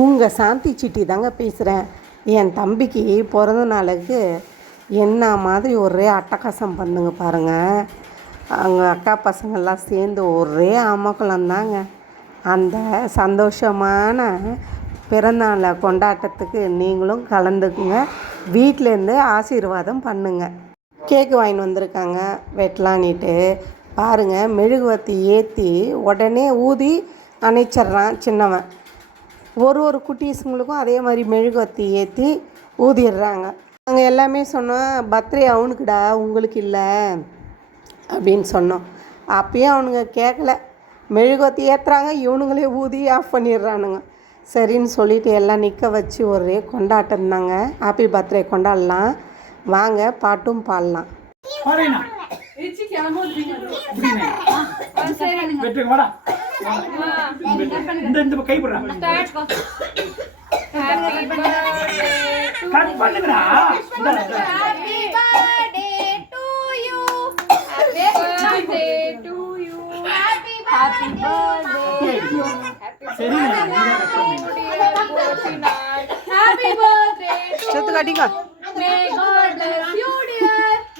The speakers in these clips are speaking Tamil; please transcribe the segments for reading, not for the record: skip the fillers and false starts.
உங்கள் சாந்தி சிட்டி தாங்க பேசுகிறேன். என் தம்பிக்கு பிறந்த நாளுக்கு என்ன மாதிரி ஒரே அட்டகாசம் பண்ணுங்க பாருங்கள். அவங்க அக்கா பசங்கள்லாம் சேர்ந்து ஒரே அமக்கலம் தாங்க. அந்த சந்தோஷமான பிறந்தநாளை கொண்டாட்டத்துக்கு நீங்களும் கலந்துக்குங்க. வீட்டிலேருந்து ஆசீர்வாதம் பண்ணுங்க. கேக்கு வாங்கிட்டு வந்திருக்காங்க வெட்டலான்ட்டு பாருங்கள். மெழுகுவர்த்தி ஏற்றி உடனே ஊதி அணைச்சிட்றான் சின்னவன். ஒரு குட்டீஸுங்களுக்கும் அதே மாதிரி மெழுகுவர்த்தி ஏற்றி ஊதிடுறாங்க. நாங்கள் எல்லாமே சொன்னோம், பர்த்டே அவனுக்குடா உங்களுக்கு இல்லை அப்படின்னு சொன்னோம். அப்பயும் அவனுங்க கேட்கல. மெழுகுவர்த்தி ஏற்றுறாங்க, இவனுங்களே ஊதி ஆஃப் பண்ணிடுறானுங்க. சரின்னு சொல்லிவிட்டு எல்லாம் நிற்க வச்சு ஒரே கொண்டாட்டம் தாங்க. ஹாப்பி பர்த்டே கொண்டாடலாம் வாங்க, பாட்டும் பாடலாம்.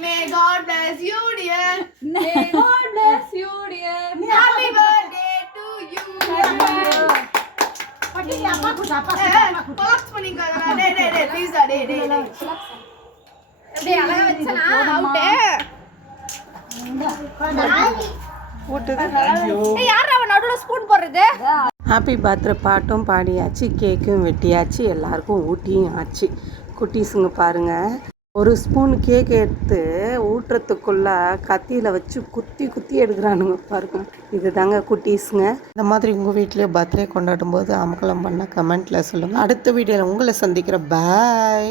May God bless you, dear. May God bless you, dear. Happy birthday to you. Collapse பண்ணிக்காதடா. டேய் ப்ளீஸ் டா. டேய் அழகா வெச்சனா அவுட். ஏய் யாரா அவ நடுவுல ஸ்பூன் போடுறது? ஹாப்பி பர்த்டே பாட்டும் பாடியாச்சு, கேக்கும் வெட்டியாச்சு, எல்லாருக்கும் ஊட்டியும் ஆச்சு. குட்டீஸுங்க பாருங்கள், ஒரு ஸ்பூன் கேக் எடுத்து ஊட்டுறதுக்குள்ளே கத்தியில் வச்சு குத்தி எடுக்கிறானுங்க பாருங்க. இது தாங்க குட்டீஸுங்க. இந்த மாதிரி உங்கள் வீட்டிலே பர்த்டே கொண்டாடும் போது அமக்கலம் பண்ணால் கமெண்ட்டில் சொல்லுங்கள். அடுத்த வீடியோவில் உங்களை சந்திக்கிற பாய்.